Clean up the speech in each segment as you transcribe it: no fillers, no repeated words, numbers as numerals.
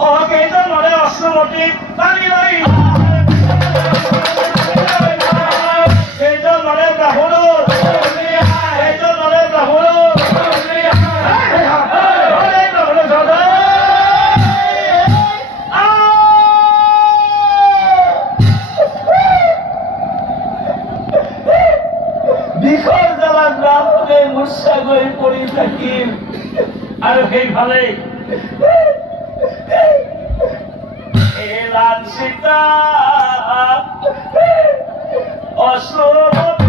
কেইজনমানে অশ্ৰুমতী টানি লৈ কেইজনমানে ব্ৰাহ্মণৰ কেইজনমানে ব্ৰাহ্মণৰ বিষৰ জ্বালাত ব্ৰাহ্মণে মূৰ্ছা গৈ পৰি থাকিল আৰু সেইফালে লাঞ্চিতা অশ্ৰুমতী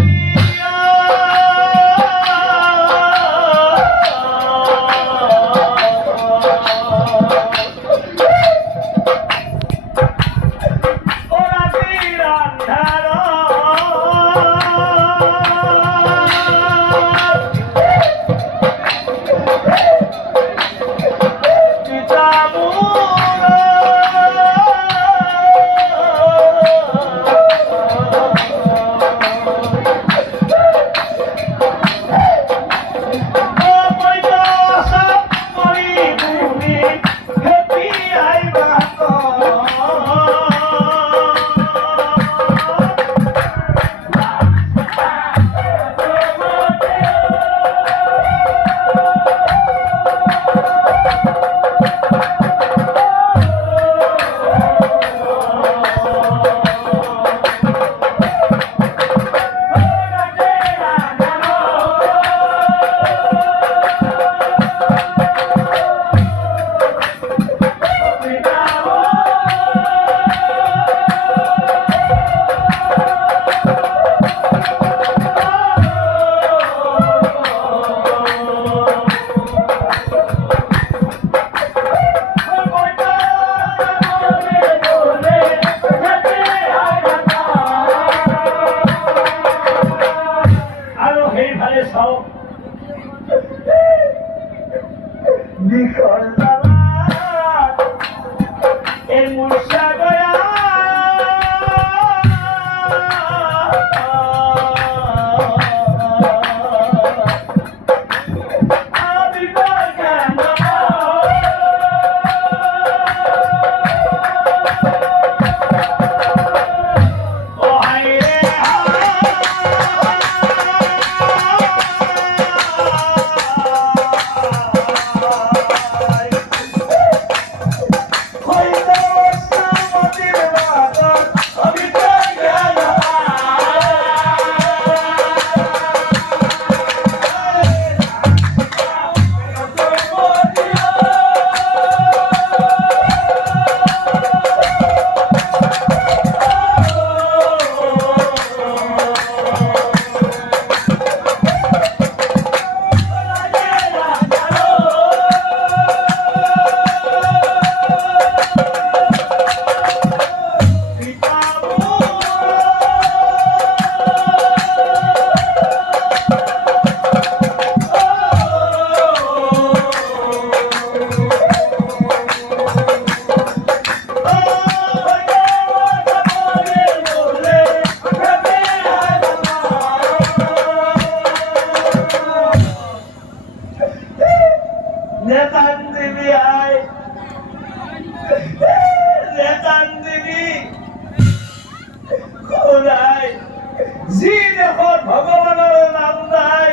ভগৱানৰ নাম নাই,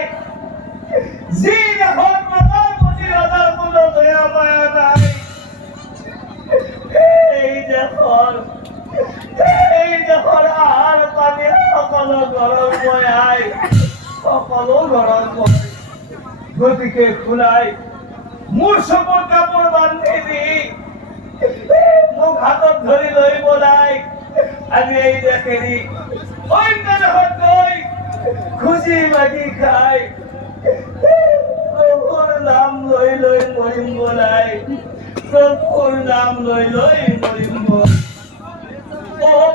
যি দেশত মাতাৰ প্ৰতি ৰজাৰ কোনো দয়া মায়া নাই, এই দেশৰ আহাৰ পানী সকলো ঘৰৰ পৰাই সকলো ঘৰৰ পৰাই গতিকে খোলাই মোৰ চকুৰ কাপোৰ বান্ধি দি মোক হাতত ধৰি লৈ বলাই আজি এই দেশেৰি অন্য দেশত গৈ খুজি মাগি খাই প্ৰভুৰ নাম লৈ লৈ মৰিম বলাই, প্ৰভুৰ নাম লৈ লৈ মৰিম বলাই।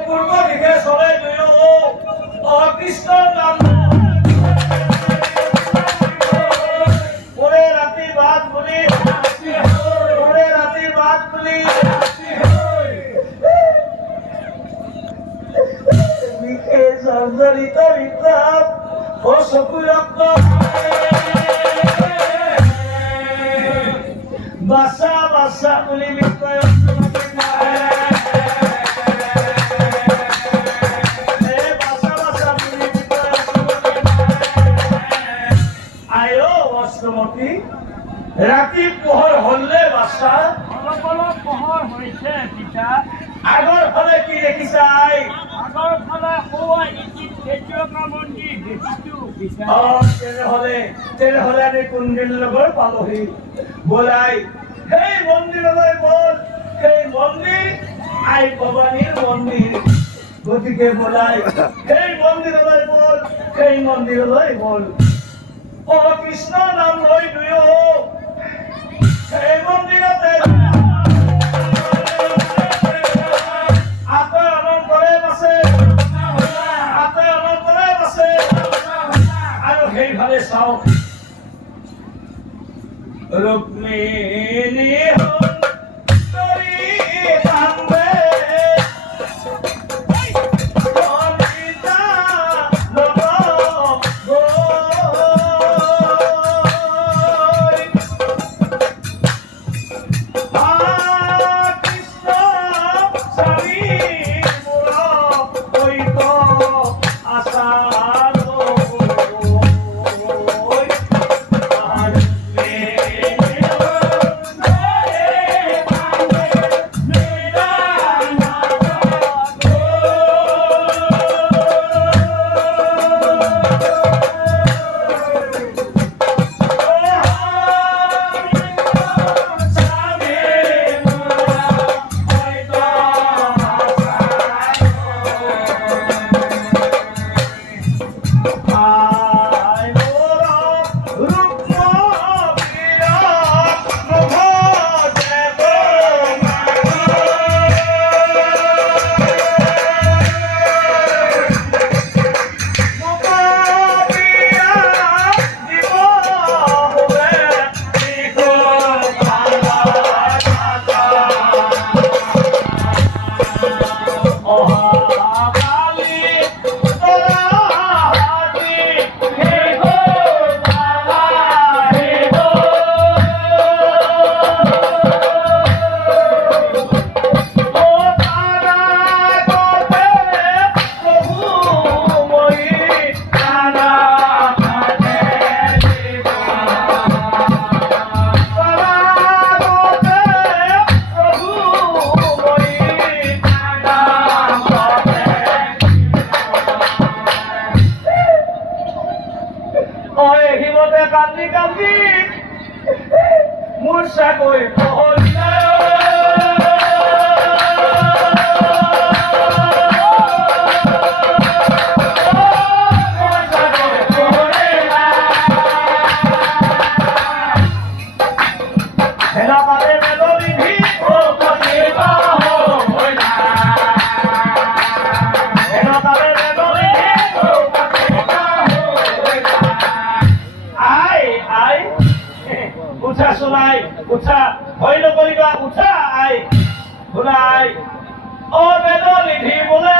পূৰ্ব দিশে চলাই দুয়ো কৃষ্ণৰ নাম ওরে রাতি বাদ বলি, ওরে রাতি বাদ বলি বিখে সর্জরিত বিতাপ ও সকুরক্ত বাসা বাসা বলি বিক্রয় অলপ পোহৰ হৈছে পিতা। আগৰ ফালে কি দেখিছাই? আগৰ ফালে হোৱা ইটিত খেতিয়কৰ মন্দিৰ দেখিছো পিতা। তেনেহলে আমি কোনদিন লগৰ পালোহি বলাই সেই মন্দিৰলৈ বল। সেই মন্দিৰ আই ভৱানীৰ মন্দিৰ। গতিকে বলাই সেই মন্দিৰলৈ বল, সেই মন্দিৰলৈ বল। অ কৃষ্ণ নাম লৈ দুয়ো সেই মন্দিৰতে সেইভাবে চাও রুক্মিণী কান্দি কান্দি মূৰ্ছা গৈ উঠা চলাই উঠা ভয় নকৰিবা উঠা আই শুনাই অ বেদলিধি বোলে